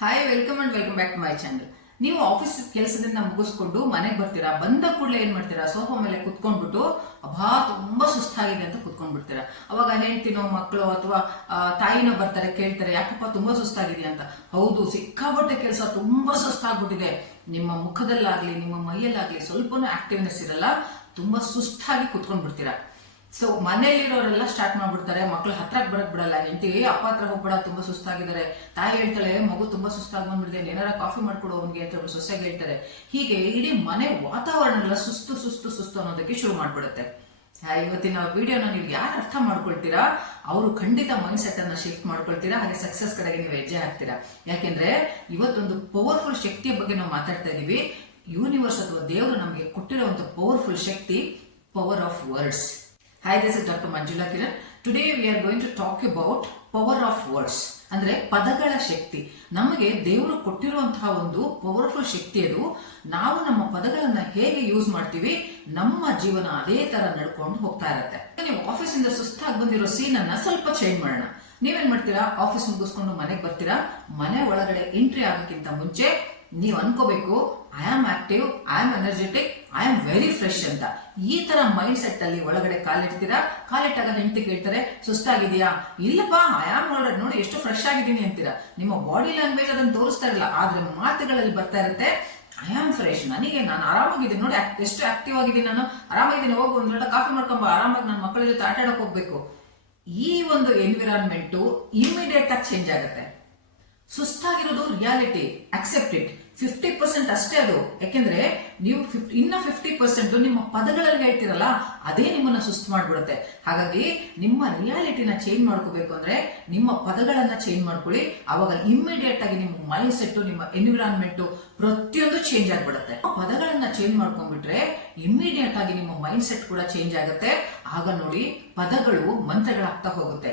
Hi welcome and welcome back to my channel ನೀವು office ಕೆಲಸದಿಂದ ಮುಗಿಸ್ಕೊಂಡು ಮನೆಗೆ ಬರ್ತೀರಾ? ಬಂದ ಕೂಡಲೇ ಏನ್ ಮಾಡ್ತೀರಾ? ಸೋಫಾ ಮೇಲೆ ಕುತ್ಕೊಂಡ್ಬಿಟ್ಟು ಅಭಾ ತುಂಬಾ ಸುಸ್ತಾಗಿದೆ ಅಂತ ಕುತ್ಕೊಂಡ್ಬಿಡ್ತೀರಾ? ಅವಾಗ ಹೇಳ್ತೀನೋ ಮಕ್ಕಳು ಅಥವಾ ತಾಯಿನ ಬರ್ತಾರೆ, ಕೇಳ್ತಾರೆ, ಯಾಕಪ್ಪ, ತುಂಬಾ ಸುಸ್ತಾಗಿದೆ ಅಂತ. ಹೌದು, ಸಿಕ್ಕಾಪಟ್ಟೆ ಕೆಲಸ ತುಂಬಾ ಸುಸ್ತಾಗ್ಬಿಟ್ಟಿದೆ. ನಿಮ್ಮ ಮುಖದಲ್ಲಾಗ್ಲಿ, ನಿಮ್ಮ ಮೈಯಲ್ಲಾಗ್ಲಿ, ಸ್ವಲ್ಪನೂ ಆಕ್ಟಿವ್ನೆಸ್ ಇರಲ್ಲ. ತುಂಬಾ ಸುಸ್ತಾಗಿ ಕುತ್ಕೊಂಡ್ಬಿಡ್ತೀರಾ? ಸೊ ಮನೆಯಲ್ಲಿರೋರೆಲ್ಲ ಸ್ಟಾರ್ಟ್ ಮಾಡ್ಬಿಡ್ತಾರೆ. ಮಕ್ಳು ಹತ್ರಕ್ಕೆ ಬರಕ್ ಬಿಡಲ್ಲ. ಹೆಂಡತಿ ಅಪ್ಪ ಹತ್ರ ಹೋಗ್ಬೇಡ, ತುಂಬಾ ಸುಸ್ತಾಗಿದ್ದಾರೆ. ತಾಯಿ ಹೇಳ್ತಾಳೆ, ಮಗು ತುಂಬಾ ಸುಸ್ತಾಗಿ ಬಂದ್ಬಿಡ್ತೇನೆ ಏನಾರ ಕಾಫಿ ಮಾಡ್ಕೊಡು ಅವನಿಗೆ, ಅಂತ ಸೊಸೆಗೆ ಹೇಳ್ತಾರೆ. ಹೀಗೆ ಇಡೀ ಮನೆ ವಾತಾವರಣ ಎಲ್ಲ ಸುಸ್ತು ಸುಸ್ತು ಸುಸ್ತು ಅನ್ನೋದಕ್ಕೆ ಶುರು ಮಾಡ್ಬಿಡುತ್ತೆ. ಇವತ್ತಿನ ವಿಡಿಯೋನ ನೀವು ಯಾರು ಅರ್ಥ ಮಾಡ್ಕೊಳ್ತೀರಾ? ಅವರು ಖಂಡಿತ ಮೈಂಡ್ ಸೆಟ್ ಅನ್ನ ಶಿಫ್ಟ್ ಮಾಡ್ಕೊಳ್ತೀರಾ? ಹಾಗೆ ಸಕ್ಸಸ್ ಕಡೆಗೆ ನೀವು ಹೆಜ್ಜೆ ಹಾಕ್ತೀರಾ? ಯಾಕೆಂದ್ರೆ, ಇವತ್ತೊಂದು ಪವರ್ಫುಲ್ ಶಕ್ತಿಯ ಬಗ್ಗೆ ನಾವು ಮಾತಾಡ್ತಾ ಇದೀವಿ. ಯೂನಿವರ್ಸ್ ಅಥವಾ ದೇವರು ನಮಗೆ ಕೊಟ್ಟಿರುವಂತ powerful Shakti power of words Hi, this is Dr. Manjula Kiran. Today we are going to talk about power of words ಅಂದ್ರೆ ಪದಗಳ ಶಕ್ತಿ. ನಮಗೆ ದೇವರು ಕೊಟ್ಟಿರುವಂತಹ ಒಂದು ಪವರ್ಫುಲ್ ಶಕ್ತಿ ಅದು. ನಾವು ನಮ್ಮ ಪದಗಳನ್ನ ಹೇಗೆ ಯೂಸ್ ಮಾಡ್ತೀವಿ ನಮ್ಮ ಜೀವನ ಅದೇ ತರ ನಡ್ಕೊಂಡು ಹೋಗ್ತಾ ಇರುತ್ತೆ. ನೀವು ಆಫೀಸಿಂದ ಸುಸ್ತಾಗಿ ಬಂದಿರೋ ಸೀನ್ ಅನ್ನ ಸ್ವಲ್ಪ ಚೇಂಜ್ ಮಾಡೋಣ. ನೀವೇನ್ ಮಾಡ್ತೀರಾ? ಆಫೀಸ್ ಮುಗಿಸ್ಕೊಂಡು ಮನೆಗೆ ಬರ್ತೀರಾ? ಮನೆ ಒಳಗಡೆ ಎಂಟ್ರಿ ಆಗೋಕ್ಕಿಂತ ಮುಂಚೆ ನೀವು ಅನ್ಕೋಬೇಕು I am active I am energetic I am very fresh ಅಂತ. ಈ ತರ ಮೈಂಡ್ ಸೆಟ್ ಅಲ್ಲಿ ಒಳಗಡೆ ಕಾಲಿಡ್ತೀರಾ ಕಾಲಿಟ್ಟಾಗ ಹೆಂಡತಿ ಕೇಳ್ತಾರೆ ಸುಸ್ತಾಗಿದೆಯಾ ಇಲ್ಲಪ್ಪ ಐ ಆಮ್ ಆಲ್ರೆಡಿ ನೋಡಿ ಎಷ್ಟು ಫ್ರೆಶ್ ಆಗಿದ್ದೀನಿ ಅಂತೀರಾ. ನಿಮ್ಮ ಬಾಡಿ ಲ್ಯಾಂಗ್ವೇಜ್ ಅದನ್ನ ತೋರಿಸ್ತಾ ಇರಲ್ಲ, ಆದ್ರೆ ಮಾತುಗಳಲ್ಲಿ ಬರ್ತಾ ಇರುತ್ತೆ ಐ ಆಮ್ ಫ್ರೆಶ್ ನನಗೆ ನಾನು ಆರಾಮಾಗಿದ್ದೀನಿ, ನೋಡಿ ಎಷ್ಟು ಆಕ್ಟಿವ್ ಆಗಿದ್ದೀನಿ ನಾನು. ಆರಾಮಾಗಿದ್ದೀನಿ, ಹೋಗು, ಒಂದು ಲೋಟ ಕಾಫಿ ಮಾಡ್ಕೊಂಬ, ಆರಾಮಾಗಿ ನನ್ನ ಮಕ್ಕಳ ಜೊತೆ ಆಟ ಹೋಗ್ಬೇಕು. ಈ ಒಂದು ಎನ್ವಿರಾನ್ಮೆಂಟು ಇಮಿಡಿಯೇಟ್ ಆಗಿ ಚೇಂಜ್ ಆಗುತ್ತೆ. ಸುಸ್ತಾಗಿರೋದು reality accept it fifty percent ಅಷ್ಟೇ ಅದು. ಯಾಕೆಂದ್ರೆ ನೀವು ಫಿಫ್ಟಿ ಇನ್ನ ಫಿಫ್ಟಿ ಪರ್ಸೆಂಟ್ ನಿಮ್ಮ ಪದಗಳಲ್ಲಿ ಹೇಳ್ತಿರಲ್ಲ, ಅದೇ ನಿಮ್ಮನ್ನ ಸುಸ್ತು ಮಾಡ್ಬಿಡುತ್ತೆ. ಹಾಗಾಗಿ ನಿಮ್ಮ ರಿಯಾಲಿಟಿನ ಚೇಂಜ್ ಮಾಡ್ಕೋಬೇಕು ಅಂದ್ರೆ ನಿಮ್ಮ ಪದಗಳನ್ನ ಚೇಂಜ್ ಮಾಡ್ಕೊಳ್ಳಿ. ಅವಾಗ ಇಮ್ಮಿಡಿಯೇಟ್ ಆಗಿ ನಿಮ್ಮ ಮೈಂಡ್ ಸೆಟ್ ನಿಮ್ಮ ಎನ್ವಿರಾನ್ಮೆಂಟ್ ಪ್ರತಿಯೊಂದು ಚೇಂಜ್ ಆಗ್ಬಿಡುತ್ತೆ. ಪದಗಳನ್ನ ಚೇಂಜ್ ಮಾಡ್ಕೊಂಡ್ಬಿಟ್ರೆ ಇಮ್ಮಿಡಿಯೇಟ್ ಆಗಿ ನಿಮ್ಮ ಮೈಂಡ್ ಸೆಟ್ ಕೂಡ ಚೇಂಜ್ ಆಗುತ್ತೆ. ಆಗ ನೋಡಿ ಪದಗಳು ಮಂತ್ರಗಳಾಗ್ತಾ ಹೋಗುತ್ತೆ.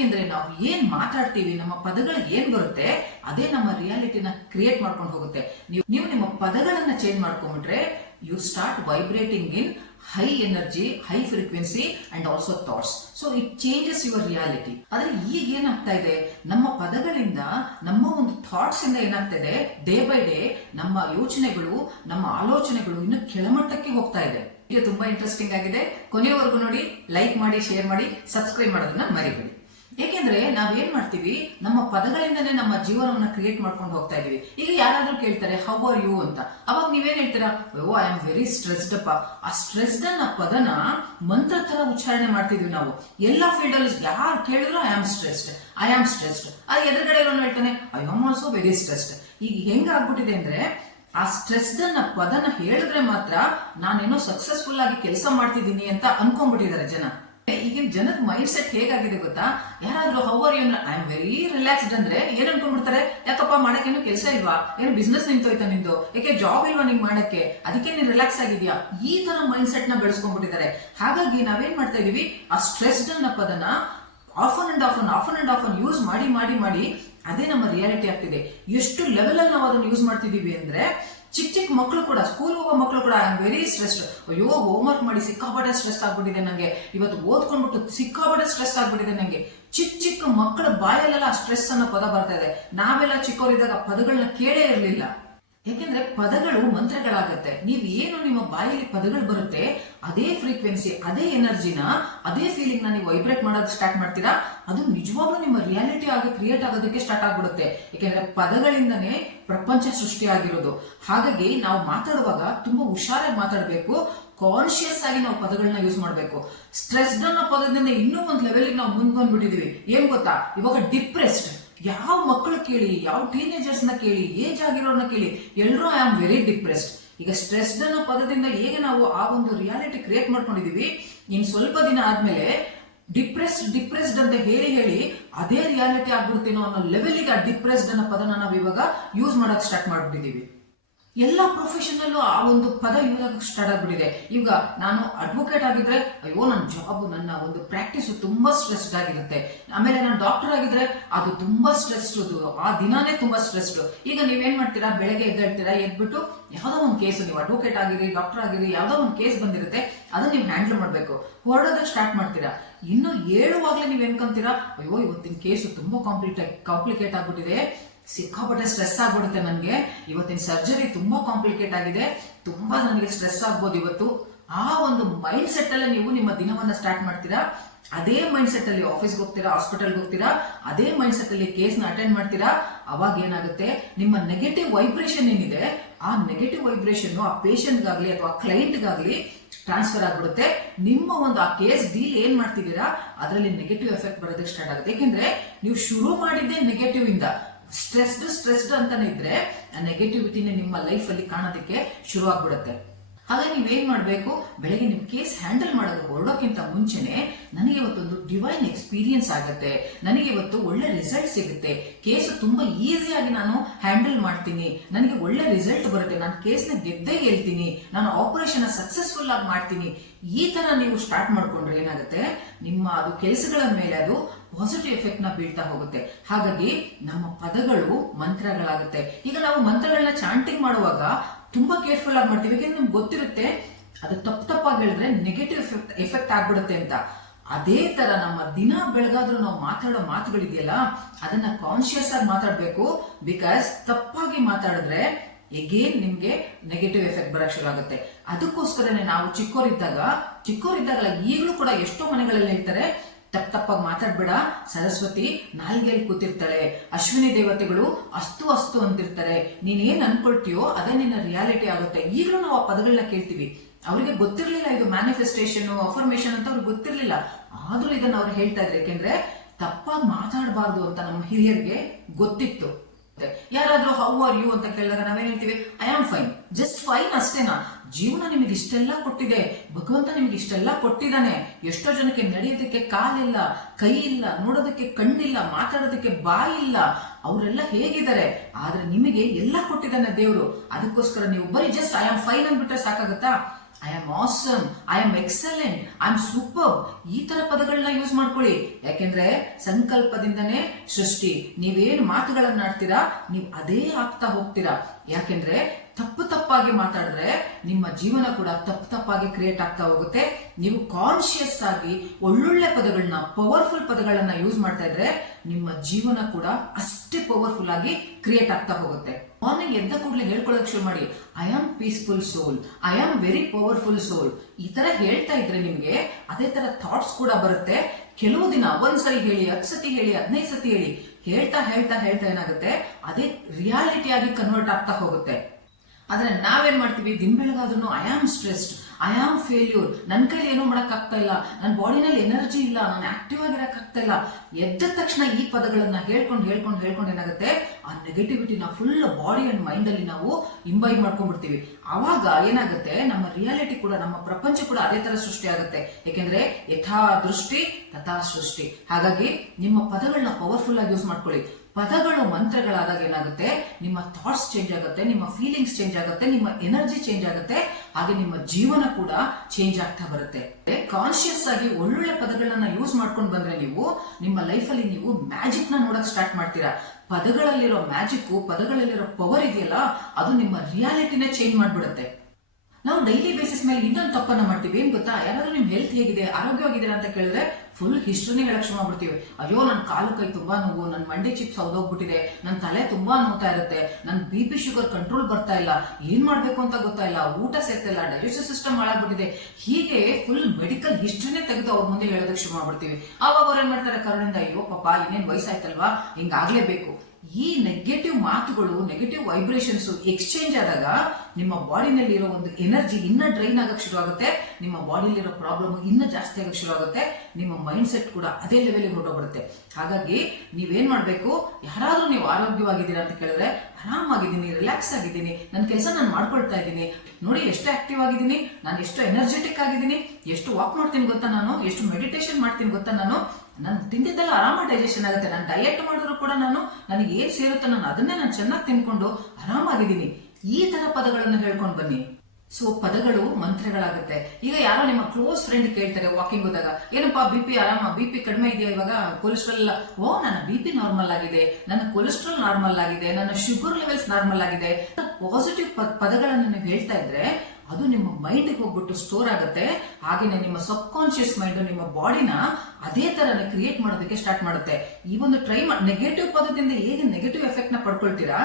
ಯಾಕೆಂದ್ರೆ ನಾವು ಏನ್ ಮಾತಾಡ್ತೀವಿ, ನಮ್ಮ ಪದಗಳು ಏನ್ ಬರುತ್ತೆ, ಅದೇ ನಮ್ಮ ರಿಯಾಲಿಟಿನ ಕ್ರಿಯೇಟ್ ಮಾಡ್ಕೊಂಡು ಹೋಗುತ್ತೆ. ನೀವು ನೀವು ನಿಮ್ಮ ಪದಗಳನ್ನ change ಮಾಡ್ಕೊಂಡ್ಬಿಟ್ರೆ you start vibrating in high energy high frequency and also thoughts so it changes your reality ಆದ್ರೆ ಈಗ ಏನಾಗ್ತಾ ಇದೆ? ನಮ್ಮ ಪದಗಳಿಂದ, ನಮ್ಮ ಒಂದು ಥಾಟ್ಸ್ ಇಂದ ಏನಾಗ್ತಾ ಇದೆ? ಡೇ ಬೈ ಡೇ ನಮ್ಮ ಯೋಚನೆಗಳು, ನಮ್ಮ ಆಲೋಚನೆಗಳು ಇನ್ನು ಕೆಳಮಟ್ಟಕ್ಕೆ ಹೋಗ್ತಾ ಇದೆ. ಇದು ತುಂಬಾ ಇಂಟ್ರೆಸ್ಟಿಂಗ್ ಆಗಿದೆ. ಕೊನೆಯವರೆಗೂ ನೋಡಿ ಲೈಕ್ ಮಾಡಿ ಶೇರ್ ಮಾಡಿ ಸಬ್ಸ್ಕ್ರೈಬ್ ಮಾಡೋದನ್ನ ಮರಿಬೇಡಿ. ಏಕೆಂದ್ರೆ ನಾವೇನ್ ಮಾಡ್ತೀವಿ? ನಮ್ಮ ಪದಗಳಿಂದನೇ ನಮ್ಮ ಜೀವನವನ್ನ ಕ್ರಿಯೇಟ್ ಮಾಡ್ಕೊಂಡು ಹೋಗ್ತಾ ಇದೀವಿ. ಈಗ ಯಾರಾದ್ರೂ ಕೇಳ್ತಾರೆ ಹೌ ಆರ್ ಯು ಅಂತ. ಅವಾಗ ನೀವೇನ್ ಹೇಳ್ತೀರಾ? Oh I am very stressed ಅಪ್ಪ. ಆ ಸ್ಟ್ರೆಸ್ಡ್ ಅನ್ನ ಪದನ ಮಂತ್ರ ತರ ಉಚ್ಚಾರಣೆ ಮಾಡ್ತಿದ್ವಿ ನಾವು. ಎಲ್ಲಾ ಫೀಲ್ಡ್ ಅಲ್ಲಿ ಯಾರು ಕೇಳಿದ್ರು I am stressed I am stressed ಆ ಎದುರುಗಡೆ ಇರೋನು ಹೇಳ್ತಾನೆ I am also very stressed ಈಗ ಹೆಂಗ್ ಆಗ್ಬಿಟ್ಟಿದೆ ಅಂದ್ರೆ, ಆ ಸ್ಟ್ರೆಸ್ಡ್ ಅನ್ನ ಪದನ ಹೇಳಿದ್ರೆ ಮಾತ್ರ ನಾನೇನೋ ಸಕ್ಸಸ್ಫುಲ್ ಆಗಿ ಕೆಲಸ ಮಾಡ್ತಿದ್ದೀನಿ ಅಂತ ಅನ್ಕೊಂಡ್ಬಿಟ್ಟಿದ್ದಾರೆ ಜನ. ಈಗಿನ ಜನದ ಮೈಂಡ್ ಸೆಟ್ ಹೇಗಾಗಿದೆ ಗೊತ್ತಾ? ಯಾರಾದ್ರೂ how are you I am very relaxed ಅಂದ್ರೆ, ಏನ್ ಅನ್ಕೊಂಡ್ಬಿಡ್ತಾರೆ? ಯಾಕಪ್ಪ, ಮಾಡಕ್ಕೇನು ಕೆಲಸ ಇಲ್ವಾ? ಏನು ಬಿಸ್ನೆಸ್ ನಿಂತೋಯ್ತಾ ನಿಂದು? ಯಾಕೆ ಜಾಬ್ ಇಲ್ವಾ ನಿಂಗೆ ಮಾಡಕ್ಕೆ? ಅದಕ್ಕೆ ನೀನ್ ರಿಲ್ಯಾಕ್ಸ್ ಆಗಿದ್ಯಾ? ಈ ತರ ಮೈಂಡ್ ಸೆಟ್ನ ಬೆಳೆಸ್ಕೊಂಡ್ಬಿಟ್ಟಿದ್ದಾರೆ. ಹಾಗಾಗಿ ನಾವೇನ್ ಮಾಡ್ತಾ ಇದೀವಿ? ಆ ಸ್ಟ್ರೆಸ್ಡ್ ಅನ್ನ ಪದನ often and often often and often use ಮಾಡಿ ಮಾಡಿ ಮಾಡಿ, ಅದೇ ನಮ್ಮ ರಿಯಾಲಿಟಿ ಆಗ್ತಿದೆ. ಎಷ್ಟು ಲೆವೆಲ್ ಅಲ್ಲಿ ನಾವು ಅದನ್ನ ಯೂಸ್ ಮಾಡ್ತಿದೀವಿ ಅಂದ್ರೆ ಚಿಕ್ಕ ಚಿಕ್ಕ ಮಕ್ಕಳು ಕೂಡ ಸ್ಕೂಲ್ ಹೋಗೋ ಮಕ್ಕಳು ಕೂಡ ಐ ಆಮ್ ವೆರಿ ಸ್ಟ್ರೆಸ್ಡ್ ಅಯ್ಯೋ ಹೋಮ್ ವರ್ಕ್ ಮಾಡಿ ಸಿಕ್ಕಾಪಟ್ಟೆ ಸ್ಟ್ರೆಸ್ ಆಗ್ಬಿಟ್ಟಿದೆ ನಂಗೆ. ಇವತ್ತು ಓದ್ಕೊಂಡ್ಬಿಟ್ಟು ಸಿಕ್ಕಾಪಟ್ಟೆ ಸ್ಟ್ರೆಸ್ ಆಗ್ಬಿಟ್ಟಿದೆ ನನಗೆ ಚಿಕ್ಕ ಚಿಕ್ಕ ಮಕ್ಕಳ ಬಾಯಲ್ಲೆಲ್ಲ ಸ್ಟ್ರೆಸ್ ಅನ್ನೋ ಪದ ಬರ್ತಾ ಇದೆ. ನಾವೆಲ್ಲ ಚಿಕ್ಕವರಿದ್ದಾಗ ಪದಗಳನ್ನ ಕೇಳೇ ಇರಲಿಲ್ಲ. ಯಾಕೆಂದ್ರೆ ಪದಗಳು ಮಂತ್ರಗಳಾಗತ್ತೆ. ನೀವು ಏನು ನಿಮ್ಮ ಬಾಯಲ್ಲಿ ಪದಗಳು ಬರುತ್ತೆ, ಅದೇ ಫ್ರೀಕ್ವೆನ್ಸಿ ಅದೇ ಎನರ್ಜಿನ ಅದೇ ಫೀಲಿಂಗ್ನ ನೀವು ವೈಬ್ರೇಟ್ ಮಾಡೋದು ಸ್ಟಾರ್ಟ್ ಮಾಡ್ತೀರಾ? ಅದು ನಿಜವಾಗ್ಲೂ ನಿಮ್ಮ ರಿಯಾಲಿಟಿ ಆಗಿ ಕ್ರಿಯೇಟ್ ಆಗೋದಕ್ಕೆ ಸ್ಟಾರ್ಟ್ ಆಗ್ಬಿಡುತ್ತೆ. ಯಾಕೆಂದ್ರೆ ಪದಗಳಿಂದನೇ ಪ್ರಪಂಚ ಸೃಷ್ಟಿ ಆಗಿರೋದು. ಹಾಗಾಗಿ ನಾವು ಮಾತಾಡುವಾಗ ತುಂಬಾ ಹುಷಾರಾಗಿ ಮಾತಾಡಬೇಕು. ಕಾನ್ಶಿಯಸ್ ಆಗಿ ನಾವು ಪದಗಳನ್ನ ಯೂಸ್ ಮಾಡಬೇಕು. ಸ್ಟ್ರೆಸ್ಡ್ ಅನ್ನೋ ಪದದಿಂದ ಇನ್ನೂ ಒಂದು ಲೆವೆಲ್ ನಾವು ಮುಂದ್ ಬಂದ್ಬಿಟ್ಟಿದೀವಿ ಏನ್ ಗೊತ್ತಾ? ಇವಾಗ ಡಿಪ್ರೆಸ್ಡ್ ಯಾವ ಮಕ್ಕಳು ಕೇಳಿ, ಯಾವ ಟೀನೇಜರ್ಸ್ನ ಕೇಳಿ ಏಜ್ ಆಗಿರೋರ್ನ ಕೇಳಿ ಎಲ್ಲರೂ ಐ ಆಮ್ ವೆರಿ ಡಿಪ್ರೆಸ್ಡ್ ಈಗ ಸ್ಟ್ರೆಸ್ಡ್ ಅನ್ನೋ ಪದದಿಂದ ಹೇಗೆ ನಾವು ಆ ಒಂದು ರಿಯಾಲಿಟಿ ಕ್ರಿಯೇಟ್ ಮಾಡ್ಕೊಂಡಿದೀವಿ? ಇನ್ ಸ್ವಲ್ಪ ದಿನ ಆದ್ಮೇಲೆ ಡಿಪ್ರೆಸ್ಡ್ ಡಿಪ್ರೆಸ್ಡ್ ಅಂತ ಹೇಳಿ ಹೇಳಿ ಅದೇ ರಿಯಾಲಿಟಿ ಆಗ್ಬಿಡ್ತೀನೋ ಅನ್ನೋ ಲೆವೆಲ್ಗೆ ಆ ಡಿಪ್ರೆಸ್ಡ್ ಅನ್ನೋ ಪದನ ನಾವು ಇವಾಗ ಯೂಸ್ ಮಾಡಕ್ ಸ್ಟಾರ್ಟ್ ಮಾಡ್ಬಿಟ್ಟಿದೀವಿ. ಎಲ್ಲ ಪ್ರೊಫೆಷನಲ್ಲೂ ಆ ಒಂದು ಪದ ಇವಾಗ ಸ್ಟಾರ್ಟ್ ಆಗ್ಬಿಟ್ಟಿದೆ. ಈಗ ನಾನು ಅಡ್ವೊಕೇಟ್ ಆಗಿದ್ರೆ, ಅಯ್ಯೋ ನನ್ನ ಜಾಬ್ ನನ್ನ ಒಂದು ಪ್ರಾಕ್ಟೀಸ್ ತುಂಬಾ ಸ್ಟ್ರೆಸ್ಡ್ ಆಗಿರುತ್ತೆ. ಆಮೇಲೆ ನಾನು ಡಾಕ್ಟರ್ ಆಗಿದ್ರೆ, ಅದು ತುಂಬಾ ಸ್ಟ್ರೆಸ್ಡ್ ಆ ದಿನಾನೇ ತುಂಬಾ ಸ್ಟ್ರೆಸ್ಡ್ ಈಗ ನೀವೇನ್ ಮಾಡ್ತೀರಾ? ಬೆಳಗ್ಗೆ ಎದ್ದೇಳ್ತೀರಾ ಎದ್ಬಿಟ್ಟು ಯಾವುದೋ ಒಂದು ಕೇಸು ನೀವು ಅಡ್ವೊಕೇಟ್ ಆಗಿರಿ ಡಾಕ್ಟರ್ ಆಗಿರಿ, ಯಾವುದೋ ಒಂದು ಕೇಸ್ ಬಂದಿರುತ್ತೆ, ಅದನ್ನ ನೀವು ಹ್ಯಾಂಡಲ್ ಮಾಡಬೇಕು. ಹೊರಡೋದಕ್ಕೆ ಸ್ಟಾರ್ಟ್ ಮಾಡ್ತೀರಾ? ಇನ್ನು ಹೇಳುವಾಗಲೇ ನೀವು ಅನ್ಕೊಂತೀರಾ ಅಯ್ಯೋ, ಇವತ್ತಿನ ಕೇಸು ತುಂಬಾ ಕಾಂಪ್ಲಿಕೇಟ್ ಕಾಂಪ್ಲಿಕೇಟ್ ಆಗ್ಬಿಟ್ಟಿದೆ. ಸಿಕ್ಕಾಪಟ್ಟೆ ಸ್ಟ್ರೆಸ್ ಆಗ್ಬಿಡುತ್ತೆ ನನಗೆ. ಇವತ್ತಿನ ಸರ್ಜರಿ ತುಂಬ ಕಾಂಪ್ಲಿಕೇಟ್ ಆಗಿದೆ. ತುಂಬ ನನಗೆ ಸ್ಟ್ರೆಸ್ ಆಗ್ಬೋದು ಇವತ್ತು. ಆ ಒಂದು ಮೈಂಡ್ ಸೆಟ್ ಅಲ್ಲೇ ನೀವು ನಿಮ್ಮ ದಿನವನ್ನ ಸ್ಟಾರ್ಟ್ ಮಾಡ್ತೀರಾ? ಅದೇ ಮೈಂಡ್ ಸೆಟ್ ಅಲ್ಲಿ ಆಫೀಸ್ಗೆ ಹೋಗ್ತೀರಾ ಹಾಸ್ಪಿಟಲ್ಗೆ ಹೋಗ್ತೀರಾ? ಅದೇ ಮೈಂಡ್ ಸೆಟ್ ಅಲ್ಲಿ ಕೇಸ್ನ ಅಟೆಂಡ್ ಮಾಡ್ತೀರಾ? ಅವಾಗ ಏನಾಗುತ್ತೆ? ನಿಮ್ಮ ನೆಗೆಟಿವ್ ವೈಬ್ರೇಷನ್ ಏನಿದೆ? ಆ ನೆಗೆಟಿವ್ ವೈಬ್ರೇಷನ್ ಆ ಪೇಷಂಟ್ಗಾಗ್ಲಿ ಅಥವಾ ಕ್ಲೈಂಟ್ಗಾಗ್ಲಿ ಟ್ರಾನ್ಸ್ಫರ್ ಆಗ್ಬಿಡುತ್ತೆ. ನಿಮ್ಮ ಒಂದು ಆ ಕೇಸ್ ಡೀಲ್ ಏನ್ ಮಾಡ್ತಿದ್ದೀರಾ? ಅದರಲ್ಲಿ ನೆಗೆಟಿವ್ ಎಫೆಕ್ಟ್ ಬರೋದಕ್ಕೆ ಸ್ಟಾರ್ಟ್ ಆಗುತ್ತೆ. ಏಕೆಂದ್ರೆ ನೀವು ಶುರು ಮಾಡಿದ್ದೇ ನೆಗೆಟಿವ್ ಇಂದ. ಸ್ಟ್ರೆಸ್ಡ್ ಸ್ಟ್ರೆಸ್ಡ್ ಅಂತಾನೆ ಇದ್ರೆ ನೆಗೆಟಿವಿಟಿನೇ ನಿಮ್ಮ ಲೈಫ್ ಅಲ್ಲಿ ಕಾಣೋದಕ್ಕೆ ಶುರು ಆಗ್ಬಿಡುತ್ತೆ ಹಾಗಾಗಿ ನೀವೇನ್ ಮಾಡಬೇಕು? ಬೆಳಗ್ಗೆ ನಿಮ್ ಕೇಸ್ ಹ್ಯಾಂಡಲ್ ಮಾಡೋದು ಹೊರಡೋಕ್ಕಿಂತ ಮುಂಚೆನೆ ನನಗೆ ಇವತ್ತೊಂದು ಡಿವೈನ್ ಎಕ್ಸ್ಪೀರಿಯನ್ಸ್ ಆಗುತ್ತೆ. ನನಗೆ ಇವತ್ತು ಒಳ್ಳೆ ರಿಸಲ್ಟ್ ಸಿಗುತ್ತೆ. ಕೇಸ್ ತುಂಬಾ ಈಸಿಯಾಗಿ ನಾನು ಹ್ಯಾಂಡಲ್ ಮಾಡ್ತೀನಿ. ನನಗೆ ಒಳ್ಳೆ ರಿಸಲ್ಟ್ ಬರುತ್ತೆ. ನಾನು ಕೇಸ್ನ ಗೆದ್ದೇ ಹೇಳ್ತೀನಿ. ನಾನು ಆಪರೇಷನ್ ಸಕ್ಸಸ್ಫುಲ್ ಆಗಿ ಮಾಡ್ತೀನಿ. ಈ ತರ ನೀವು ಸ್ಟಾರ್ಟ್ ಮಾಡ್ಕೊಂಡ್ರೆ ಏನಾಗುತ್ತೆ? ನಿಮ್ಮ ಅದು ಕೆಲಸಗಳ ಮೇಲೆ ಅದು ಪಾಸಿಟಿವ್ ಎಫೆಕ್ಟ್ನ ಬೀಳ್ತಾ ಹೋಗುತ್ತೆ. ಹಾಗಾಗಿ ನಮ್ಮ ಪದಗಳು ಮಂತ್ರಗಳಾಗುತ್ತೆ. ಈಗ ನಾವು ಮಂತ್ರಗಳನ್ನ ಚಾಂಟಿಂಗ್ ಮಾಡುವಾಗ ತುಂಬಾ ಕೇರ್ಫುಲ್ ಆಗಿ ಮಾಡ್ತೀವಿ. ಯಾಕೆಂದ್ರೆ ನಿಮ್ಗೆ ಗೊತ್ತಿರುತ್ತೆ, ಅದು ತಪ್ಪು ತಪ್ಪಾಗಿ ಹೇಳಿದ್ರೆ ನೆಗೆಟಿವ್ ಎಫೆಕ್ಟ್ ಎಫೆಕ್ಟ್ ಆಗ್ಬಿಡುತ್ತೆ ಅಂತ. ಅದೇ ತರ ನಮ್ಮ ದಿನ ಬೆಳಗಾದ್ರೂ ನಾವು ಮಾತಾಡೋ ಮಾತುಗಳಿದೆಯಲ್ಲ, ಅದನ್ನ ಕಾನ್ಶಿಯಸ್ ಆಗಿ ಮಾತಾಡಬೇಕು. ಬಿಕಾಸ್ ತಪ್ಪಾಗಿ ಮಾತಾಡಿದ್ರೆ ಎಗೇನ್ ನಿಮ್ಗೆ ನೆಗೆಟಿವ್ ಎಫೆಕ್ಟ್ ಬರಕ್ ಶುರು ಆಗುತ್ತೆ. ಅದಕ್ಕೋಸ್ಕರನೇ ನಾವು ಚಿಕ್ಕೋರಿದ್ದಾಗ, ಚಿಕ್ಕೋರಿದ್ದಾಗಲ್ಲ ಈಗಲೂ ಕೂಡ ಎಷ್ಟೋ ಮನೆಗಳಲ್ಲಿ ಹೇಳ್ತಾರೆ ತಪ್ಪ ತಪ್ಪಾಗಿ ಮಾತಾಡ್ಬೇಡ. ಸರಸ್ವತಿ ನಾಲ್ಗೆಯಲ್ಲಿ ಕೂತಿರ್ತಾಳೆ. ಅಶ್ವಿನಿ ದೇವತೆಗಳು ಅಸ್ತು ಅಸ್ತು ಅಂತಿರ್ತಾರೆ. ನೀನ್ ಏನ್ ಅನ್ಕೊಳ್ತೀಯೋ ಅದೇ ನಿನ್ನ ರಿಯಾಲಿಟಿ ಆಗುತ್ತೆ. ಈಗಲೂ ನಾವು ಆ ಪದಗಳನ್ನ ಕೇಳ್ತೀವಿ. ಅವರಿಗೆ ಗೊತ್ತಿರ್ಲಿಲ್ಲ ಇದು ಮ್ಯಾನಿಫೆಸ್ಟೇಷನ್ ಅಫರ್ಮೇಶನ್ ಅಂತ ಅವ್ರಿಗೆ ಗೊತ್ತಿರ್ಲಿಲ್ಲ. ಆದ್ರೂ ಇದನ್ನ ಅವ್ರು ಹೇಳ್ತಾ ಇದ್ರು. ಯಾಕೆಂದ್ರೆ ತಪ್ಪಾಗಿ ಮಾತಾಡಬಾರ್ದು ಅಂತ ನಮ್ಮ ಹಿರಿಯರಿಗೆ ಗೊತ್ತಿತ್ತು. ಯಾರಾದ್ರೂ ಹೌ ಆರ್ ಯು ಅಂತ ಕೇಳಿದಾಗ ನಾವೇನ್ ಹೇಳ್ತೀವಿ? I am fine just fine ಅಷ್ಟೇನಾ? ಜೀವನ ನಿಮಗೆ ಇಷ್ಟೆಲ್ಲ ಕೊಟ್ಟಿದೆ, ಭಗವಂತ ನಿಮಗೆ ಇಷ್ಟೆಲ್ಲ ಕೊಟ್ಟಿದ್ದಾನೆ. ಎಷ್ಟೋ ಜನಕ್ಕೆ ನಡೆಯೋದಕ್ಕೆ ಕಾಲಿಲ್ಲ, ಕೈ ಇಲ್ಲ, ನೋಡೋದಕ್ಕೆ ಕಣ್ಣಿಲ್ಲ, ಮಾತಾಡೋದಕ್ಕೆ ಬಾಯಿ ಇಲ್ಲ ಅವರೆಲ್ಲ ಹೇಗಿದ್ದಾರೆ? ಆದ್ರೆ ನಿಮಗೆ ಎಲ್ಲ ಕೊಟ್ಟಿದ್ದಾನೆ ದೇವರು. ಅದಕ್ಕೋಸ್ಕರ ನೀವು ಬರೀ ಜಸ್ಟ್ ಐ ಆಮ್ ಫೈನ್ ಅಂದ್ಬಿಟ್ರೆ ಸಾಕಾಗುತ್ತಾ? I am awesome I am excellent I am super ಈ ತರ ಪದಗಳನ್ನ ಯೂಸ್ ಮಾಡ್ಕೊಳ್ಳಿ. ಯಾಕೆಂದ್ರೆ ಸಂಕಲ್ಪದಿಂದನೇ ಸೃಷ್ಟಿ. ನೀವೇನು ಮಾತುಗಳನ್ನ ಆಡ್ತೀರಾ ನೀವು ಅದೇ ಆಗ್ತಾ ಹೋಗ್ತೀರಾ. ಯಾಕೆಂದ್ರೆ ತಪ್ಪು ತಪ್ಪಾಗಿ ಮಾತಾಡಿದ್ರೆ ನಿಮ್ಮ ಜೀವನ ಕೂಡ ತಪ್ಪು ತಪ್ಪಾಗಿ ಕ್ರಿಯೇಟ್ ಆಗ್ತಾ ಹೋಗುತ್ತೆ. ನೀವು ಕಾನ್ಶಿಯಸ್ ಆಗಿ ಒಳ್ಳೊಳ್ಳೆ ಪದಗಳನ್ನ ಪವರ್ಫುಲ್ ಪದಗಳನ್ನ ಯೂಸ್ ಮಾಡ್ತಾ ಇದ್ರೆ ನಿಮ್ಮ ಜೀವನ ಕೂಡ ಅಷ್ಟೇ ಪವರ್ಫುಲ್ ಆಗಿ ಕ್ರಿಯೇಟ್ ಆಗ್ತಾ ಹೋಗುತ್ತೆ. ಮಾರ್ನಿಂಗ್ ಎದ್ದ ಕೂಡಲೇ ಹೇಳ್ಕೊಳ್ಳೋಕೆ ಶುರು ಮಾಡಿ. I am peaceful soul I am very powerful soul ಈ ತರ ಹೇಳ್ತಾ ಇದ್ರೆ ನಿಮ್ಗೆ ಅದೇ ತರ ಥಾಟ್ಸ್ ಕೂಡ ಬರುತ್ತೆ. ಕೆಲವು ದಿನ ಒಂದ್ಸರಿ ಹೇಳಿ, ಹತ್ತು ಸತಿ ಹೇಳಿ, ಹದಿನೈದು ಸತಿ ಹೇಳಿ ಹೇಳ್ತಾ ಹೇಳ್ತಾ ಹೇಳ್ತಾ ಏನಾಗುತ್ತೆ? ಅದೇ ರಿಯಾಲಿಟಿ ಆಗಿ ಕನ್ವರ್ಟ್ ಆಗ್ತಾ ಹೋಗುತ್ತೆ. ಆದ್ರೆ ನಾವೇನು ಮಾಡ್ತೀವಿ? ದಿನ ಬೆಳಗಾದ್ರೂ I am stressed I am failure ನನ್ನ ಕೈಲಿ ಏನೂ ಮಾಡೋಕ್ಕಾಗ್ತಾ ಇಲ್ಲ ನನ್ನ ಬಾಡಿನಲ್ಲಿ ಎನರ್ಜಿ ಇಲ್ಲ, ನಾನು ಆಕ್ಟಿವ್ ಆಗಿರಕ್ ಆಗ್ತಾ ಇಲ್ಲ. ಎದ್ದ ತಕ್ಷಣ ಈ ಪದಗಳನ್ನು ಹೇಳ್ಕೊಂಡು ಹೇಳ್ಕೊಂಡು ಹೇಳ್ಕೊಂಡು ಏನಾಗುತ್ತೆ? ಆ ನೆಗೆಟಿವಿಟಿನ ಫುಲ್ ಬಾಡಿ ಅಂಡ್ ಮೈಂಡ್ ಅಲ್ಲಿ ನಾವು ಇಂಬೈ ಮಾಡ್ಕೊಂಡ್ಬಿಡ್ತೀವಿ. ಆವಾಗ ಏನಾಗುತ್ತೆ? ನಮ್ಮ ರಿಯಾಲಿಟಿ ಕೂಡ, ನಮ್ಮ ಪ್ರಪಂಚ ಕೂಡ ಅದೇ ತರ ಸೃಷ್ಟಿ ಆಗುತ್ತೆ. ಯಾಕೆಂದ್ರೆ ಯಥಾ ದೃಷ್ಟಿ ತಥಾ ಸೃಷ್ಟಿ ಹಾಗಾಗಿ ನಿಮ್ಮ ಪದಗಳನ್ನ ಪವರ್ಫುಲ್ ಆಗಿ ಯೂಸ್ ಮಾಡ್ಕೊಳ್ಳಿ. ಪದಗಳು, ಮಂತ್ರಗಳಾದಾಗ ಏನಾಗುತ್ತೆ? ನಿಮ್ಮ ಥಾಟ್ಸ್ ಚೇಂಜ್ ಆಗುತ್ತೆ, ನಿಮ್ಮ ಫೀಲಿಂಗ್ಸ್ ಚೇಂಜ್ ಆಗುತ್ತೆ, ನಿಮ್ಮ ಎನರ್ಜಿ ಚೇಂಜ್ ಆಗುತ್ತೆ, ಹಾಗೆ ನಿಮ್ಮ ಜೀವನ ಕೂಡ ಚೇಂಜ್ ಆಗ್ತಾ ಬರುತ್ತೆ. ಕಾನ್ಶಿಯಸ್ ಆಗಿ ಒಳ್ಳೊಳ್ಳೆ ಪದಗಳನ್ನ ಯೂಸ್ ಮಾಡ್ಕೊಂಡು ಬಂದ್ರೆ ನೀವು, ನಿಮ್ಮ ಲೈಫಲ್ಲಿ ನೀವು ಮ್ಯಾಜಿಕ್ನ ನೋಡಕ್ ಸ್ಟಾರ್ಟ್ ಮಾಡ್ತೀರಾ. ಪದಗಳಲ್ಲಿರೋ ಮ್ಯಾಜಿಕ್ ಪದಗಳಲ್ಲಿರೋ ಪವರ್ ಇದೆಯಲ್ಲ, ಅದು ನಿಮ್ಮ ರಿಯಾಲಿಟಿನೇ ಚೇಂಜ್ ಮಾಡ್ಬಿಡುತ್ತೆ. ನಾವು ಡೈಲಿ ಬೇಸಿಸ್ ಮೇಲೆ ಇನ್ನೊಂದು ತಪ್ಪನ್ನ ಮಾಡ್ತೀವಿ. ಏನ್ ಗೊತ್ತಾ? ಯಾರಾದ್ರೂ ನಿಮ್ ಹೆಲ್ತ್ ಹೇಗಿದೆ, ಆರೋಗ್ಯವಾಗಿದ್ದೀರಾ ಅಂತ ಕೇಳಿದ್ರೆ ಫುಲ್ ಹಿಸ್ಟ್ರಿನೇ ಹೇಳಕ್ ಶುರು ಮಾಡ್ಬಿಡ್ತೀವಿ ಅಯ್ಯೋ ನನ್ನ ಕಾಲು ಕೈ ತುಂಬಾ ನೋವು ನನ್ನ ಮಂಡಿ ಚಿಪ್ಸ್ ಹೌದೋಗ್ಬಿಟ್ಟಿದೆ ನನ್ನ ತಲೆ ತುಂಬಾ ನೋತಾ ಇರುತ್ತೆ ನನ್ನ ಬಿ ಪಿ ಶುಗರ್ ಕಂಟ್ರೋಲ್ ಬರ್ತಾ ಇಲ್ಲ, ಏನ್ ಮಾಡ್ಬೇಕು ಅಂತ ಗೊತ್ತಾ ಇಲ್ಲ, ಊಟ ಸೇರ್ತಿಲ್ಲ ಡೈಜೆಸ್ಟಿವ್ ಸಿಸ್ಟಮ್ ಹಾಳಾಗ್ಬಿಟ್ಟಿದೆ. ಹೀಗೆ ಫುಲ್ ಮೆಡಿಕಲ್ ಹಿಸ್ಟ್ರಿನೇ ತೆಗೆದು ಅವ್ರ ಮುಂದೆ ಹೇಳೋದಕ್ಕೆ ಶುರು ಮಾಡ್ಬಿಡ್ತೀವಿ ಅವಾಗ ಅವ್ರು ಏನ್ ಮಾಡ್ತಾರೆ? ಕರುಣಿಂದ, ಅಯ್ಯೋ ಪಾಪ, ಇನ್ನೇನ್ ವಯಸ್ಸಾಯ್ತಲ್ವಾ? ಹಿಂಗಾಗ್ಲೇಬೇಕು. ಈ ನೆಗೆಟಿವ್ ಮಾತುಗಳು ನೆಗೆಟಿವ್ ವೈಬ್ರೇಷನ್ಸ್ ಎಕ್ಸ್ಚೇಂಜ್ ಆದಾಗ ನಿಮ್ಮ ಬಾಡಿನಲ್ಲಿ ಇರೋ ಒಂದು ಎನರ್ಜಿ ಇನ್ನ ಡ್ರೈನ್ ಆಗಕ್ಕೆ ಶುರು ಆಗುತ್ತೆ ನಿಮ್ಮ ಬಾಡಿಲಿರೋ ಪ್ರಾಬ್ಲಮ್ ಇನ್ನ ಜಾಸ್ತಿ ಆಗಕ್ಕೆ ಶುರು ಆಗುತ್ತೆ ನಿಮ್ಮ ಮೈಂಡ್ ಸೆಟ್ ಕೂಡ ಅದೇ ಲೆವೆಲ್ಗೆ ಹೊರಟೋಗ್ಬಿಡುತ್ತೆ. ಹಾಗಾಗಿ ನೀವೇನ್ ಮಾಡಬೇಕು? ಯಾರಾದ್ರೂ ನೀವು ಆರೋಗ್ಯವಾಗಿದ್ದೀರಾ ಅಂತ ಕೇಳಿದ್ರೆ, ಆರಾಮಾಗಿದ್ದೀನಿ ರಿಲ್ಯಾಕ್ಸ್ ಆಗಿದ್ದೀನಿ. ನನ್ನ ಕೆಲಸ ನಾನು ಮಾಡ್ಕೊಳ್ತಾ ಇದ್ದೀನಿ. ನೋಡಿ ಎಷ್ಟು ಆಕ್ಟಿವ್ ಆಗಿದ್ದೀನಿ. ನಾನು ಎಷ್ಟು ಎನರ್ಜೆಟಿಕ್ ಆಗಿದ್ದೀನಿ. ಎಷ್ಟು ವಾಕ್ ಮಾಡ್ತೀನಿ ಗೊತ್ತಾ ನಾನು? ಎಷ್ಟು ಮೆಡಿಟೇಷನ್ ಮಾಡ್ತೀನಿ ಗೊತ್ತಾ ನಾನು? ನಾನು ತಿಂದಿದ್ದೆಲ್ಲ ಆರಾಮ ಡೈಜೆಷನ್ ಆಗುತ್ತೆ. ನಾನು ಡಯಟ್ ಮಾಡಿದ್ರು ಕೂಡ ನಾನು ನನಗೆ ಏನ್ ಸೇರುತ್ತೋ ನಾನು ಅದನ್ನೇ ನಾನು ಚೆನ್ನಾಗಿ ತಿನ್ಕೊಂಡು ಆರಾಮಾಗಿದ್ದೀನಿ. ಈ ತರ ಪದಗಳನ್ನು ಹೇಳ್ಕೊಂಡು ಬನ್ನಿ. ಸೊ ಪದಗಳು ಮಂತ್ರಗಳಾಗುತ್ತೆ. ಈಗ ಯಾರೋ ನಿಮ್ಮ ಕ್ಲೋಸ್ ಫ್ರೆಂಡ್ ಕೇಳ್ತಾರೆ ವಾಕಿಂಗ್ ಹೋದಾಗ, ಏನಪ್ಪಾ ಬಿ ಪಿ ಆರಾಮ ಬಿ ಪಿ ಕಡಿಮೆ ಇದೆಯಾ ಇವಾಗ? ಕೊಲೆಸ್ಟ್ರಾಲ್ ಓ, ನನ್ನ ಬಿ ಪಿ ನಾರ್ಮಲ್ ಆಗಿದೆ. ನನ್ನ ಕೊಲೆಸ್ಟ್ರಾಲ್ ನಾರ್ಮಲ್ ಆಗಿದೆ. ನನ್ನ ಶುಗರ್ ಲೆವೆಲ್ಸ್ ನಾರ್ಮಲ್ ಆಗಿದೆ. ಪಾಸಿಟಿವ್ ಪದಗಳನ್ನು ನೀವು ಹೇಳ್ತಾ ಇದ್ರೆ ಅದು ನಿಮ್ಮ ಮೈಂಡ್ಗೆ ಹೋಗ್ಬಿಟ್ಟು ಸ್ಟೋರ್ ಆಗುತ್ತೆ. ಹಾಗೆಯೇ ನಿಮ್ಮ ಸಬ್ ಕಾನ್ಶಿಯಸ್ ಮೈಂಡ್ ನಿಮ್ಮ ಬಾಡಿನ ಅದೇ ತರನೇ ಕ್ರಿಯೇಟ್ ಮಾಡೋದಕ್ಕೆ ಸ್ಟಾರ್ಟ್ ಮಾಡುತ್ತೆ. ಈ ಒಂದು ಟ್ರೈ ನೆಗೆಟಿವ್ ಪದದಿಂದ ಹೇಗೆ ನೆಗೆಟಿವ್ ಎಫೆಕ್ಟ್ನ ಪಡ್ಕೊಳ್ತೀರಾ?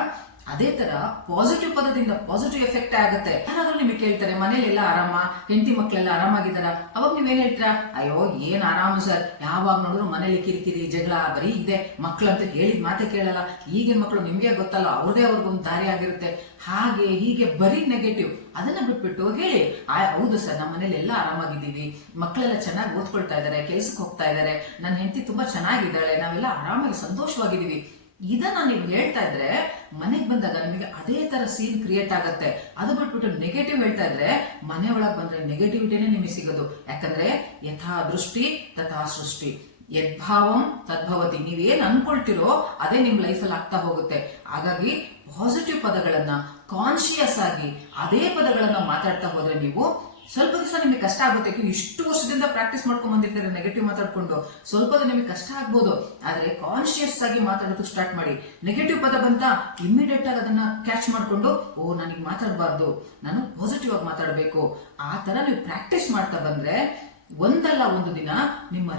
ಅದೇ ತರ ಪಾಸಿಟಿವ್ ಪದದಿಂದ ಪಾಸಿಟಿವ್ ಎಫೆಕ್ಟ್ ಆಗುತ್ತೆ. ಯಾರಾದ್ರೂ ನಿಮಗೆ ಕೇಳ್ತಾರೆ ಮನೇಲಿ ಎಲ್ಲ ಆರಾಮ, ಹೆಂಡತಿ ಮಕ್ಕಳೆಲ್ಲ ಆರಾಮಾಗಿದ್ದಾರ? ಅವಾಗ ನೀವೇನ್ ಹೇಳ್ತೀರಾ? ಅಯ್ಯೋ, ಏನ್ ಆರಾಮ ಸರ್. ಯಾವಾಗ ನೋಡಿದ್ರು ಮನೇಲಿ ಕಿರಿಕಿರಿ, ಜಗಳ, ಬರೀ ಇದೆ. ಮಕ್ಳಂತ ಹೇಳಿದ ಮಾತೆ ಕೇಳಲ್ಲ. ಈಗಿನ ಮಕ್ಕಳು ನಿಮ್ಗೆ ಗೊತ್ತಲ್ಲ, ಅವ್ರದೇ ಅವ್ರಿಗೊಂದು ದಾರಿ ಆಗಿರುತ್ತೆ. ಹಾಗೆ ಹೀಗೆ ಬರೀ ನೆಗೆಟಿವ್ ಅದನ್ನ ಬಿಟ್ಬಿಟ್ಟು ಹೇಳಿ. ಆ, ಹೌದು ಸರ್ ನಮ್ಮ ಮನೇಲಿ ಎಲ್ಲ ಆರಾಮಾಗಿದ್ದೀವಿ. ಮಕ್ಕಳೆಲ್ಲ ಚೆನ್ನಾಗಿ ಓದ್ಕೊಳ್ತಾ ಇದ್ದಾರೆ ಕೆಲ್ಸಕ್ಕೆ ಹೋಗ್ತಾ ಇದ್ದಾರೆ ನನ್ನ ಹೆಂಡತಿ ತುಂಬಾ ಚೆನ್ನಾಗಿದ್ದಾಳೆ. ನಾವೆಲ್ಲ ಆರಾಮಾಗಿ ಸಂತೋಷವಾಗಿದ್ದೀವಿ. ಇದನ್ನ ನೀವು ಹೇಳ್ತಾ ಇದ್ರೆ ಮನೆಗೆ ಬಂದಾಗ ನಿಮಗೆ ಅದೇ ತರ ಸೀನ್ ಕ್ರಿಯೇಟ್ ಆಗತ್ತೆ. ಅದು ಬಿಟ್ಬಿಟ್ಟು ನೆಗೆಟಿವ್ ಹೇಳ್ತಾ ಇದ್ರೆ ಮನೆ ಒಳಗ್ ಬಂದ್ರೆ ನೆಗೆಟಿವಿಟಿನೇ ನಿಮಗೆ ಸಿಗೋದು. ಯಾಕಂದ್ರೆ ಯಥಾ ದೃಷ್ಟಿ, ತಥಾ ಸೃಷ್ಟಿ. ಯದ್ಭಾವಂ ತದ್ಭವತಿ ನೀವೇನ್ ಅನ್ಕೊಳ್ತಿರೋ ಅದೇ ನಿಮ್ ಲೈಫಲ್ಲಿ ಆಗ್ತಾ ಹೋಗುತ್ತೆ. ಹಾಗಾಗಿ ಪಾಸಿಟಿವ್ ಪದಗಳನ್ನ ಕಾನ್ಶಿಯಸ್ ಆಗಿ ಅದೇ ಪದಗಳನ್ನ ಮಾತಾಡ್ತಾ ಹೋದ್ರೆ ನೀವು ಸ್ವಲ್ಪ ದಿವಸ ನಿಮಗೆ ಕಷ್ಟ ಆಗುತ್ತೆ. ಇಷ್ಟು ವರ್ಷದಿಂದ ಪ್ರಾಕ್ಟೀಸ್ ಮಾಡ್ಕೊಂಡ್ ಬಂದಿರ್ತಾರೆ ನೆಗೆಟಿವ್ ಮಾತಾಡ್ಕೊಂಡು. ಸ್ವಲ್ಪ ನಿಮಗೆ ಕಷ್ಟ ಆಗ್ಬೋದು. ಆದ್ರೆ ಕಾನ್ಶಿಯಸ್ ಆಗಿ ಮಾತಾಡೋದು ಸ್ಟಾರ್ಟ್ ಮಾಡಿ. ನೆಗೆಟಿವ್ ಪದ ಬಂತ ಇಮಿಡಿಯೇಟ್ ಆಗಿ ಅದನ್ನ ಕ್ಯಾಚ್ ಮಾಡ್ಕೊಂಡು, ಓ ನನಗೆ ಮಾತಾಡಬಾರ್ದು. ನಾನು ಪಾಸಿಟಿವ್ ಆಗಿ ಮಾತಾಡಬೇಕು. ಆ ತರ ನೀವು ಪ್ರಾಕ್ಟೀಸ್ ಮಾಡ್ತಾ ಬಂದ್ರೆ ಒಂದಲ್ಲ ಒಂದು ದಿನ ನಿಮ್ಮ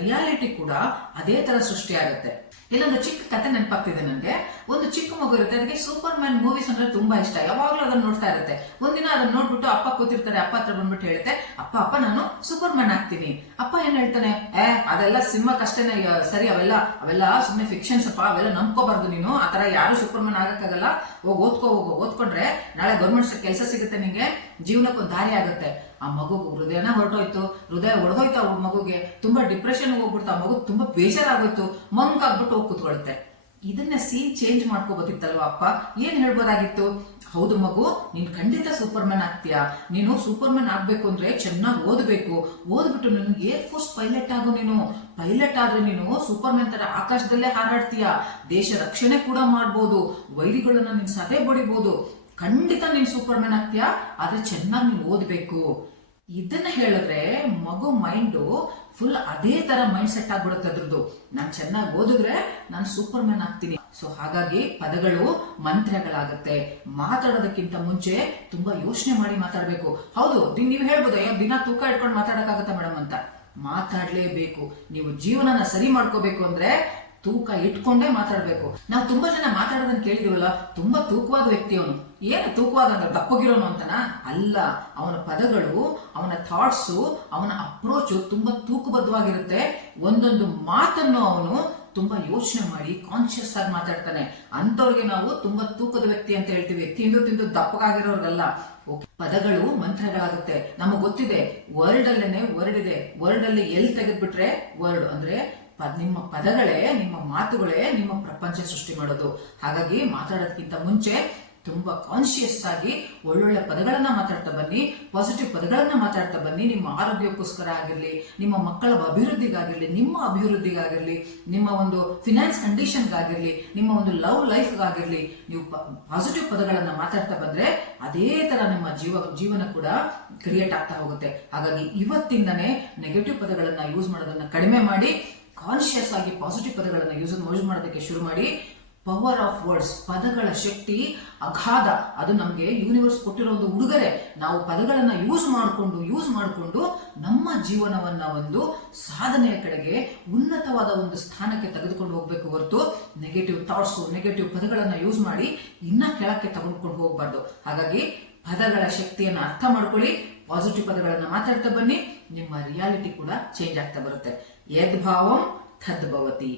ರಿಯಾಲಿಟಿ ಕೂಡ ಅದೇ ತರ ಸೃಷ್ಟಿ ಆಗುತ್ತೆ. ಇಲ್ಲೊಂದು ಚಿಕ್ಕ ಕತೆ ನೆನಪಾಗ್ತಿದೆ ನನಗೆ ಒಂದು ಚಿಕ್ಕ ಮಗು ಇರುತ್ತೆ. ಅದಕ್ಕೆ ಸೂಪರ್ ಮ್ಯಾನ್ ಮೂವೀಸ್ ಅಂದ್ರೆ ತುಂಬಾ ಇಷ್ಟ. ಯಾವಾಗ್ಲೂ ಅದನ್ನ ನೋಡ್ತಾ ಇರುತ್ತೆ. ಒಂದಿನ ಅದನ್ನ ನೋಡ್ಬಿಟ್ಟು ಅಪ್ಪ ಕೂತಿರ್ತಾರೆ, ಅಪ್ಪ ಹತ್ರ ಬಂದ್ಬಿಟ್ಟು ಹೇಳುತ್ತೆ, ಅಪ್ಪ ಅಪ್ಪ, ನಾನು ಸೂಪರ್ ಮ್ಯಾನ್ ಆಗ್ತೀನಿ. ಅಪ್ಪ ಏನ್ ಹೇಳ್ತಾನೆ? ಏ, ಅದೆಲ್ಲ ಸಿನಿಮಾ ಕಷ್ಟನೇ ಸರಿ, ಅವೆಲ್ಲ ಅವೆಲ್ಲ ಸುಮ್ಮನೆ ಫಿಕ್ಷನ್ಸ್ ಅಪ್ಪ, ಅವೆಲ್ಲ ನಂಬ್ಕೋಬಾರ್ದು ನೀನು. ಆತರ ಯಾರು ಸೂಪರ್ ಮ್ಯಾನ್ ಆಗಕ್ಕಾಗಲ್ಲ. ಹೋಗಿ ಓದ್ಕೋ, ಹೋಗೋ, ಓದ್ಕೊಂಡ್ರೆ ನಾಳೆ ಗೌರ್ಮೆಂಟ್ ಕೆಲಸ ಸಿಗುತ್ತೆ ನಿಂಗೆ. ಜೀವನಕ್ಕೊಂದು ದಾರಿ ಆಗುತ್ತೆ. ಆ ಮಗು ಹೃದಯನ ಹೊರಟೋಯ್ತು. ಹೃದಯ ಒಡೆದೋಯ್ತು ಆ ಮಗುಗೆ. ತುಂಬಾ ಡಿಪ್ರೆಷನ್ ಹೋಗ್ಬಿಡ್ತು. ಆ ಮಗು ತುಂಬಾ ಬೇಜಾರಾಗೋಯ್ತು. ಮಂಕ್ ಆಗ್ಬಿಟ್ಟು ಹೋಗಿ ಕೂತ್ಕೊಳುತ್ತೆ ಇದನ್ನ ಸೀನ್ ಚೇಂಜ್ ಮಾಡ್ಕೋಬೋದಿತ್ತಲ್ವಾ ಅಪ್ಪ? ಏನ್ ಹೇಳ್ಬೋದಾಗಿತ್ತು? ಹೌದು ಮಗು, ನೀನ್ ಖಂಡಿತ ಸೂಪರ್ ಮ್ಯಾನ್ ಆಗ್ತೀಯ? ನೀನು ಸೂಪರ್ ಮ್ಯಾನ್ ಆಗ್ಬೇಕು ಅಂದ್ರೆ ಚೆನ್ನಾಗಿ ಓದ್ಬೇಕು. ಓದ್ಬಿಟ್ಟು ನೀನು ಏರ್ ಫೋರ್ಸ್ ಪೈಲಟ್ ಆಗು ನೀನು. ಪೈಲಟ್ ಆದ್ರೆ ನೀನು ಸೂಪರ್ ಮ್ಯಾನ್ ತರ ಆಕಾಶದಲ್ಲೇ ಹಾರಾಡ್ತೀಯ? ದೇಶ ರಕ್ಷಣೆ ಕೂಡ ಮಾಡ್ಬೋದು. ವೈರಿಗಳನ್ನ ನೀನ್ ಸದೆ ಬಡಿಬಹುದು ಖಂಡಿತ ನೀನ್ ಸೂಪರ್ ಮ್ಯಾನ್ ಆಗ್ತೀಯಾ? ಆದ್ರೆ ಚೆನ್ನಾಗಿ ನೀನು ಓದ್ಬೇಕು. ಇದನ್ನ ಹೇಳಿದ್ರೆ ಮಗು ಮೈಂಡು ಫುಲ್ ಅದೇ ತರ ಮೈಂಡ್ ಸೆಟ್ ಆಗ್ಬಿಡುತ್ತೆ ಅದ್ರದ್ದು. ನಾನ್ ಚೆನ್ನಾಗಿ ಓದಿದ್ರೆ ನಾನು ಸೂಪರ್ ಮ್ಯಾನ್ ಆಗ್ತೀನಿ. ಸೊ ಹಾಗಾಗಿ ಪದಗಳು ಮಂತ್ರಗಳಾಗುತ್ತೆ. ಮಾತಾಡೋದಕ್ಕಿಂತ ಮುಂಚೆ ತುಂಬಾ ಯೋಚನೆ ಮಾಡಿ ಮಾತಾಡ್ಬೇಕು. ಹೌದು ನೀವು ಹೇಳ್ಬೋದು, ಅಯ್ಯೋ, ದಿನ ತೂಕ ಇಟ್ಕೊಂಡು ಮಾತಾಡಕ್ಕಾಗತ್ತಾ ಮೇಡಮ್ ಅಂತ. ಮಾತಾಡ್ಲೇಬೇಕು. ನೀವು ಜೀವನನ ಸರಿ ಮಾಡ್ಕೋಬೇಕು ಅಂದ್ರೆ ತೂಕ ಇಟ್ಕೊಂಡೇ ಮಾತಾಡ್ಬೇಕು. ನಾವು ತುಂಬಾ ಜನ ಮಾತಾಡೋದನ್ನ ಕೇಳಿದೀವಲ್ಲ, ತುಂಬಾ ತೂಕವಾದ ವ್ಯಕ್ತಿ ಅವನು. ಏನು ತೂಕವಾದ ಅಂದ್ರೆ ದಪ್ಪಗಿರೋನು ಅಂತನಾ? ಅಲ್ಲ, ಅವನ ಪದಗಳು, ಅವನ ಥಾಟ್ಸ್ ಅವನ ಅಪ್ರೋಚ್ ತುಂಬಾ ತೂಕಬದ್ಧವಾಗಿರುತ್ತೆ. ಒಂದೊಂದು ಮಾತನ್ನು ಅವನು ತುಂಬಾ ಯೋಚನೆ ಮಾಡಿ ಕಾನ್ಶಿಯಸ್ ಆಗಿ ಮಾತಾಡ್ತಾನೆ. ಅಂತವ್ರಿಗೆ ನಾವು ತುಂಬಾ ತೂಕದ ವ್ಯಕ್ತಿ ಅಂತ ಹೇಳ್ತೀವಿ. ತಿಂದು ತಿಂದು ದಪ್ಪಗಾಗಿರೋರ್ಗಲ್ಲ. ಪದಗಳು ಮಂತ್ರಗಳಾಗುತ್ತೆ. ನಮಗ್ ಗೊತ್ತಿದೆ ವರ್ಡ್ ಅಲ್ಲೇನೆ ವರ್ಡ್ ಇದೆ. ವರ್ಡ್ ಅಲ್ಲಿ ಎಲ್ ತೆಗೆದ್ಬಿಟ್ರೆ ವರ್ಡ್ ಅಂದ್ರೆ ನಿಮ್ಮ ಪದಗಳೇ, ನಿಮ್ಮ ಮಾತುಗಳೇ ನಿಮ್ಮ ಪ್ರಪಂಚ ಸೃಷ್ಟಿ ಮಾಡೋದು. ಹಾಗಾಗಿ ಮಾತಾಡೋದಕ್ಕಿಂತ ಮುಂಚೆ ತುಂಬಾ ಕಾನ್ಶಿಯಸ್ ಆಗಿ ಒಳ್ಳೊಳ್ಳೆ ಪದಗಳನ್ನ ಮಾತಾಡ್ತಾ ಬನ್ನಿ ಪಾಸಿಟಿವ್ ಪದಗಳನ್ನ ಮಾತಾಡ್ತಾ ಬನ್ನಿ. ನಿಮ್ಮ ಆರೋಗ್ಯಕ್ಕೋಸ್ಕರ ಆಗಿರಲಿ, ನಿಮ್ಮ ಮಕ್ಕಳ ಅಭಿವೃದ್ಧಿಗಾಗಿರ್ಲಿ, ನಿಮ್ಮ ಅಭಿವೃದ್ಧಿಗಾಗಿರ್ಲಿ, ನಿಮ್ಮ ಒಂದು ಫಿನಾನ್ಸ್ ಕಂಡೀಷನ್ಗಾಗಿರ್ಲಿ ನಿಮ್ಮ ಒಂದು ಲವ್ ಲೈಫ್ಗಾಗಿರ್ಲಿ ನೀವು ಪಾಸಿಟಿವ್ ಪದಗಳನ್ನ ಮಾತಾಡ್ತಾ ಬಂದ್ರೆ ಅದೇ ತರ ನಿಮ್ಮ ಜೀವ, ಜೀವನ ಕೂಡ ಕ್ರಿಯೇಟ್ ಆಗ್ತಾ ಹೋಗುತ್ತೆ. ಹಾಗಾಗಿ ಇವತ್ತಿಂದನೇ ನೆಗೆಟಿವ್ ಪದಗಳನ್ನ ಯೂಸ್ ಮಾಡೋದನ್ನ ಕಡಿಮೆ ಮಾಡಿ ಕಾನ್ಶಿಯಸ್ ಆಗಿ ಪಾಸಿಟಿವ್ ಪದಗಳನ್ನು ಯೂಸ್ ಯೂಸ್ ಮಾಡೋದಕ್ಕೆ ಶುರು ಮಾಡಿ ಪವರ್ ಆಫ್ ವರ್ಡ್ಸ್ ಪದಗಳ ಶಕ್ತಿ ಅಗಾಧ ಅದು ನಮಗೆ ಯೂನಿವರ್ಸ್ ಕೊಟ್ಟಿರೋ ಒಂದು ಉಡುಗೊರೆ. ನಾವು ಪದಗಳನ್ನು ಯೂಸ್ ಮಾಡಿಕೊಂಡು ಯೂಸ್ ಮಾಡಿಕೊಂಡು ನಮ್ಮ ಜೀವನವನ್ನ ಒಂದು ಸಾಧನೆಯ ಕಡೆಗೆ ಉನ್ನತವಾದ ಒಂದು ಸ್ಥಾನಕ್ಕೆ ತೆಗೆದುಕೊಂಡು ಹೋಗ್ಬೇಕು ಹೊರತು ನೆಗೆಟಿವ್ ಥಾಟ್ಸ್ ನೆಗೆಟಿವ್ ಪದಗಳನ್ನು ಯೂಸ್ ಮಾಡಿ ಇನ್ನ ಕೆಳಕ್ಕೆ ತಗೊಂಡ್ಕೊಂಡು ಹೋಗಬಾರ್ದು. ಹಾಗಾಗಿ ಪದಗಳ ಶಕ್ತಿಯನ್ನು ಅರ್ಥ ಮಾಡ್ಕೊಳ್ಳಿ ಪಾಸಿಟಿವ್ ಪದಗಳನ್ನು ಮಾತಾಡ್ತಾ ಬನ್ನಿ, ನಿಮ್ಮ ರಿಯಾಲಿಟಿ ಕೂಡ ಚೇಂಜ್ ಆಗ್ತಾ ಬರುತ್ತೆ. ಯದ್ಭಾವಂ ತದ್ಭವತಿ